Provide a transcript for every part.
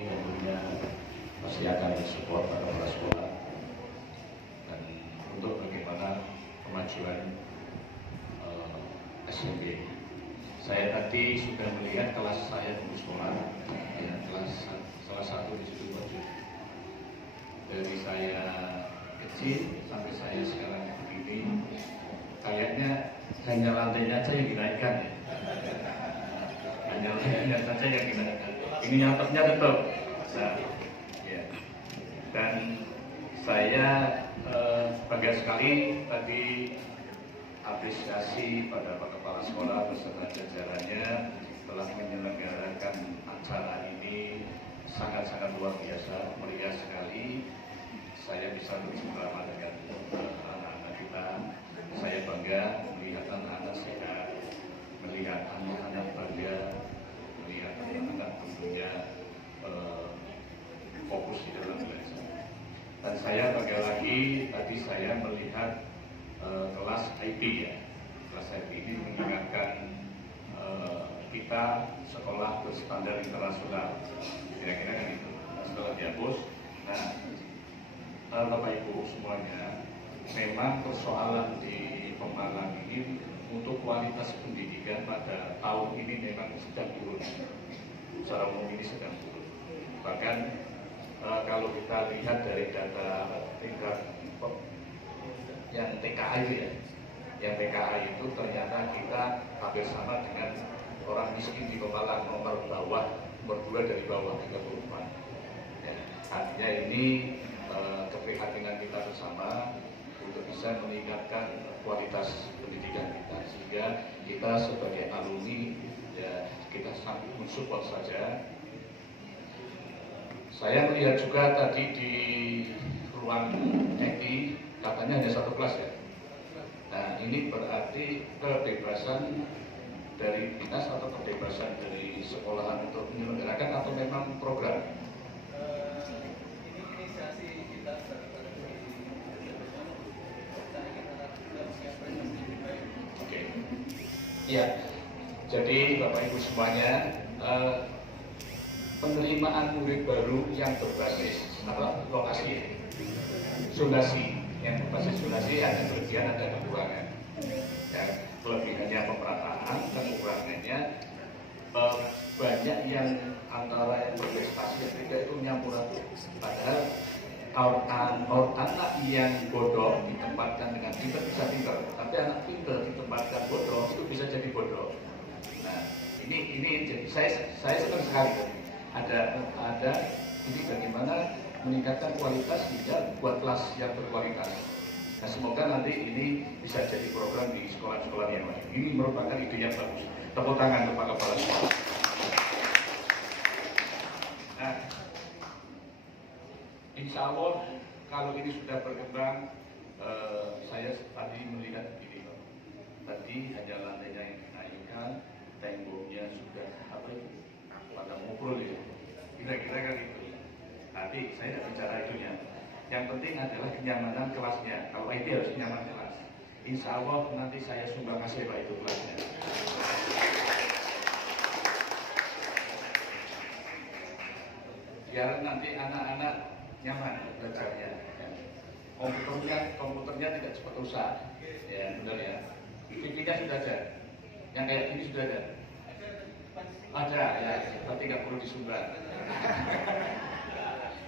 tentunya masih akan support pada kepala sekolah dan untuk bagaimana kemajuan SMP. Saya tadi sudah melihat kelas saya di sekolah, ya, kelas salah satu di situ wajib. Dari saya kecil sampai saya sekarang begini, kayaknya hanya lantainya saja yang dinaikkan, ya. Hanya lantainya saja yang dinaikkan. Ini nyatanya tetap. Nah, ya. Dan saya bangga sekali tadi apresiasi pada Pak Kepala Sekolah beserta jajarannya telah menyelenggarakan acara ini sangat-sangat luar biasa, meriah sekali. Saya bisa bersama dengan anak-anak kita. Saya bangga melihat anak-anak sehat, melihat anak-anak bangga, melihat anak-anak tentunya fokus di dalam belajar. Dan saya bangga lagi tadi saya melihat kelas IP, ya. Kelas IP ini mengingatkan kita sekolah berstandar internasional, kira-kira kan itu. Setelah dihapus, nah Bapak Ibu semuanya, memang persoalan di Pemalang ini untuk kualitas pendidikan pada tahun ini memang sedang turun. Secara umum ini sedang turun. Bahkan kalau kita lihat dari data tingkat yang TKA itu, ya, yang TKA itu ternyata kita hampir sama dengan orang miskin di Pemalang, nomor bawah, nomor 2 dari bawah 34. Ya, artinya ini keprihatinan kita bersama untuk bisa meningkatkan kualitas pendidikan kita, sehingga kita sebagai alumni, ya, kita sambil mensupport saja. Saya melihat juga tadi di ruang IT katanya hanya satu kelas, ya. Nah, ini berarti kebebasan dari dinas atau kebebasan dari sekolahan untuk menyelenggarakan atau memang program? Ini inisiasi kita Oke. Iya. Jadi Bapak Ibu semuanya, penerimaan murid baru yang berbasis lokasi zonasi, yang berbasis zonasi ada kelebihan ada kekurangan. Ya, kelebihannya pemerataan, kekurangannya banyak yang antara yang berprestasi yang tidak itu nyampur-nyampur. Padahal anak yang bodoh ditempatkan dengan pintar bisa pintar, tapi anak pintar ditempatkan bodoh itu bisa jadi bodoh. Nah, ini jadi saya senang sekali ada ini bagaimana meningkatkan kualitas hingga buat kelas yang berkualitas. Nah, semoga nanti ini bisa jadi program di sekolah-sekolah yang lain. Ini merupakan ide yang bagus. Tepuk tangan untuk Pak Kepala Sekolah. Nah, insya Allah kalau ini sudah berkembang, saya tadi melihat begini, Pak. Tadi hanya lantainya yang dinaikkan, temboknya sudah pada ngobrol, ya. Kira-kira kan itu. Nanti saya tidak bicara itunya. Yang penting adalah kenyamanan kelasnya. Kalau IT harus nyaman kelas. Insya Allah nanti saya sumbang kasih Pak itu kelasnya. Biar nanti anak-anak nyaman belajarnya. Komputernya tidak cepat rusak. Ya, benar ya. TV-nya sudah ada. Yang kayak ini sudah ada. Ada, ya. Tapi nggak perlu disumbang.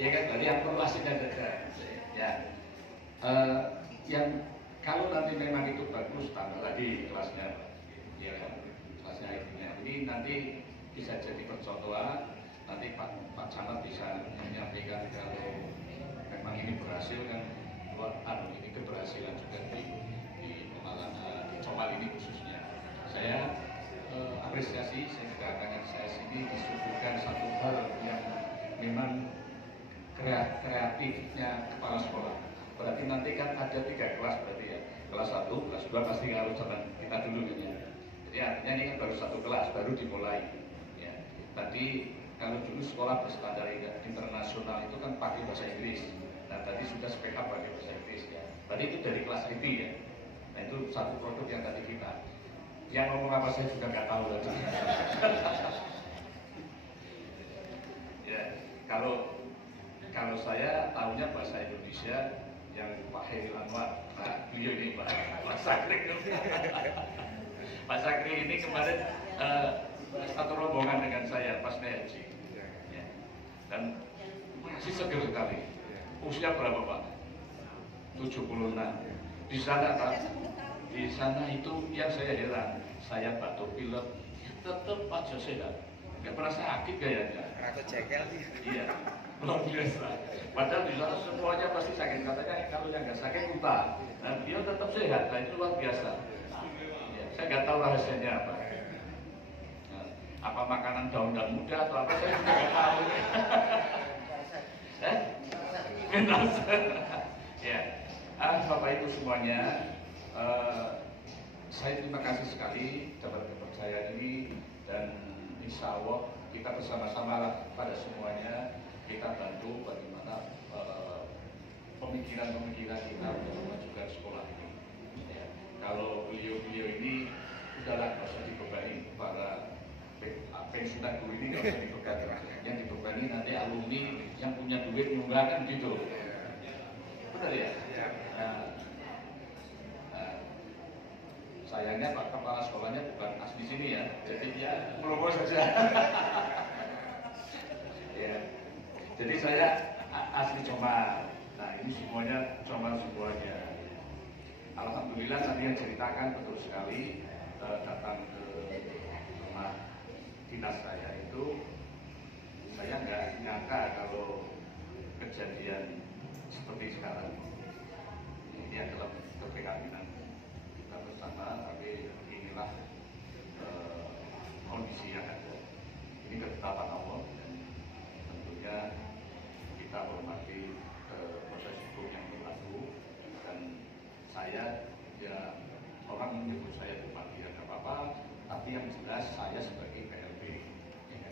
Ya kan, dari yang perlu aslinya ada. Ya, yang kalau nanti memang itu bagus, tambah lagi kelasnya, ya kan, kelasnya ini nanti bisa jadi percontohan. Nanti Pak Camat bisa menyampaikan kalau memang ini berhasil kan, ini keberhasilan juga di Pemalang, di Comal ini khususnya. Saya apresiasi, saya akan saya sini disuguhkan satu hal yang memang kreatifnya kepala sekolah. Berarti nanti kan ada 3 kelas berarti, ya. Kelas 1, kelas 2 pasti harus sama kita dulu, ya. Jadi artinya ini kan baru 1 kelas, baru dimulai. Ya. Tadi kalau dulu sekolah berstandar internasional itu kan pakai bahasa Inggris. Nah, tadi sudah speak up pakai bahasa Inggris, ya. Tadi itu dari kelas IP, ya. Nah, itu satu produk yang tadi kita. Yang ngomong apa saya juga nggak tahu lagi. Ya. kalau saya tahunya bahasa Indonesia yang Pak Heri Anwar. Nah, beliau ini Pak Sakri. Pak Sakri ini kemarin satu rombongan dengan saya pas naik haji. Ya. Dan masih seger sekali. Usia berapa Pak? 76. Di sana Pak, di sana itu yang saya heran, saya batuk pilek, tetap aja sehat. Nggak pernah sakit kayaknya. Aku cekel sih. Iya, luar biasa. Padahal di sana semuanya pasti sakit. Katanya kalau yang nggak sakit lupa. Nah, dia tetap sehat. Nah, itu luar biasa. Ya, saya nggak tahu rahasianya apa. Nah, apa makanan daun-daun muda atau apa saya juga nggak tahu. Ya, Bapak Ibu semuanya, saya terima kasih sekali dapat kepercayaan ini dan insya Allah kita bersama-sama pada semuanya kita bantu bagaimana pemikiran-pemikiran kita untuk memajukan sekolah ini. Ya, kalau beliau-beliau ini udahlah nggak usah dibebani para pensiunan guru ini, nggak usah dibebani. Yang dibebani nanti alumni yang punya duit nyumbang gitu. Benar ya? Sayangnya Pak Kepala Sekolahnya bukan asli sini ya, jadi dia promo saja. Ya. Jadi saya asli Comal. Nah ini semuanya Comal semuanya. Alhamdulillah tadi yang ceritakan betul sekali, datang ke rumah dinas saya itu, saya nggak nyangka kalau kejadian seperti sekarang. Ini adalah keprihatinan kita bersama, tapi inilah kondisi yang ada. Ini ketetapan Allah dan tentunya kita hormati proses hukum yang berlaku. Dan saya ya orang menyebut saya bupati ya nggak apa-apa, tapi yang jelas saya sebagai PLB. Ya.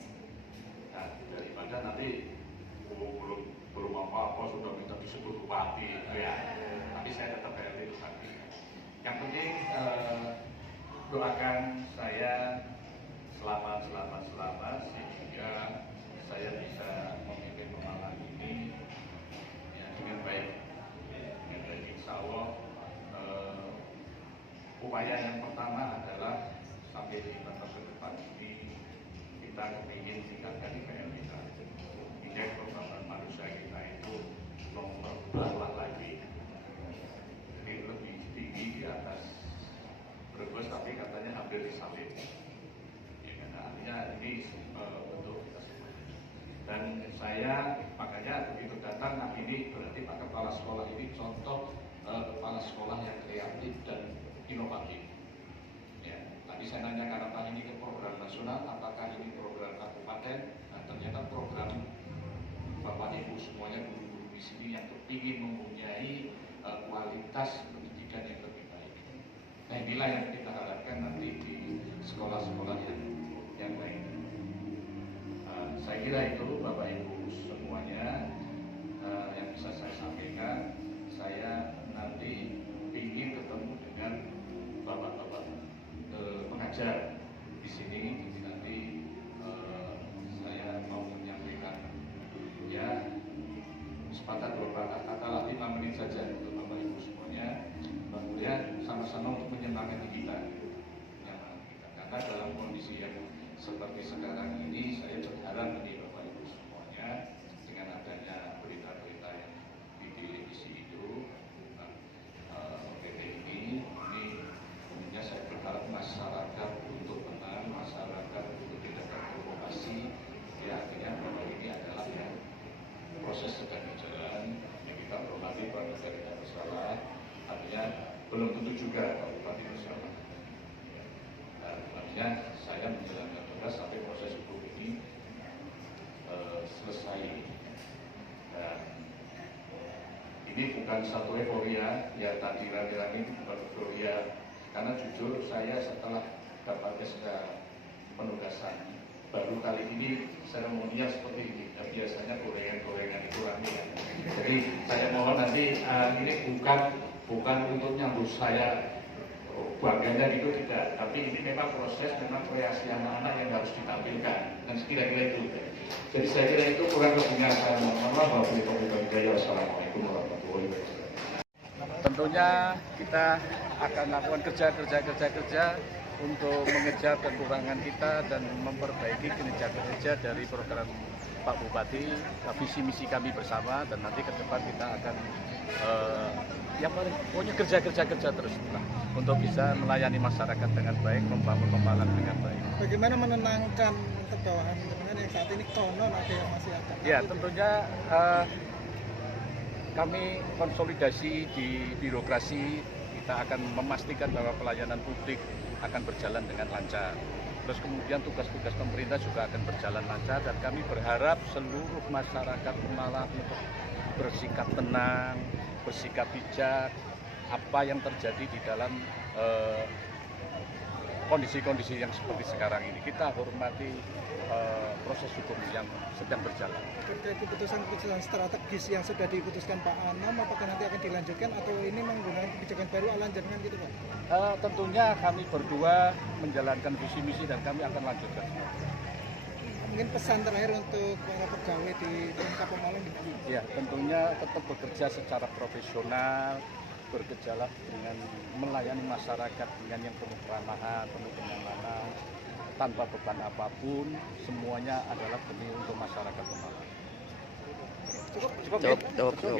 Nah daripada nanti belum apa-apa sudah minta disebut bupati ya, tapi saya tetap PLB bupati. Yang penting doakan saya selamat sehingga saya bisa memimpin Pemalang ini ya, dengan baik. Insya Allah upaya yang pertama adalah sampai di masa ke depan ini kita ingin tingkatkan IPL kita, indeks pembangunan manusia kita itu nomor bawah lagi, jadi lebih tinggi di atas Brebes, tapi katanya hampir disalib. Ya, karena artinya ini untuk kita semua. Dan saya makanya begitu datang, nah ini berarti Pak Kepala Sekolah ini contoh kepala sekolah yang kreatif dan inovatif. Ya, tadi saya nanyakan apakah ini program nasional, apakah ini program kabupaten. Nah, ternyata program Bapak Ibu semuanya guru-guru di sini yang ingin mempunyai kualitas pendidikan yang lebih baik. Nah, inilah yang kita harapkan nanti di sekolah-sekolah yang lain. Saya kira itu Bapak Ibu semuanya yang bisa saya sampaikan. Saya nanti ingin ketemu dengan bapak-bapak pengajar di sini. Jadi nanti saya mau menyampaikan ya sepakat beberapa kata 5 menit saja untuk Bapak Ibu semuanya. Kemudian sama-sama untuk menyemangati kita. Karena dalam kondisi yang seperti sekarang ini, saya berharap dari Bapak Ibu semuanya dengan adanya berita-berita yang di televisi itu, PT ini tentunya saya berharap masyarakat untuk tenang, masyarakat untuk tidak terprovokasi. Ya, artinya bahwa ini adalah yang proses sedang berjalan, yang kita hormati pada tidak bersalah. Artinya belum tentu juga Pak Bupati bersalah. Artinya saya menjalankan tugas sampai proses hukum ini selesai. Dan ini bukan satu euforia, ya tadi rame-rame ini bukan euforia. Karena jujur saya setelah dapat SK penugasan baru kali ini seremonial seperti ini. Dan biasanya gorengan-gorengan itu rame ya. Jadi saya mohon nanti ini bukan untuk nyambut saya bangganya gitu tidak, tapi ini memang proses, memang kreasi anak-anak yang harus ditampilkan, dan sekira-kira itu. Jadi saya kira itu kurang lebihnya saya mohon maaf. Wassalamualaikum warahmatullahi wabarakatuh. Tentunya kita akan lakukan kerja untuk mengejar kekurangan kita dan memperbaiki kinerja dari program Pak Bupati, visi misi kami bersama, dan nanti ke depan kita akan pokoknya kerja terus untuk bisa melayani masyarakat dengan baik, membangun pemalang dengan baik. Bagaimana menenangkan untuk bawahan dengan yang saat ini konon ada yang masih ada? Ya, tentunya kami konsolidasi di birokrasi, kita akan memastikan bahwa pelayanan publik akan berjalan dengan lancar. Terus kemudian tugas-tugas pemerintah juga akan berjalan lancar, dan kami berharap seluruh masyarakat Pemalang untuk bersikap tenang, bersikap bijak, apa yang terjadi di dalam kondisi-kondisi yang seperti sekarang ini. Kita hormati proses hukum yang sedang berjalan. Terkait keputusan strategis yang sudah diputuskan Pak Anam, apakah nanti akan dilanjutkan atau ini menggunakan kebijakan baru lanjutkan gitu Pak? Tentunya kami berdua menjalankan visi misi dan kami akan lanjutkan. Mungkin pesan terakhir untuk para pegawai di Pemkab Pemalang. Ya, tentunya tetap bekerja secara profesional, bekerjalah dengan melayani masyarakat dengan yang penuh keramahan, penuh kenyamanan, tanpa beban apapun. Semuanya adalah demi untuk masyarakat Pemalang. Cukup. Cukup.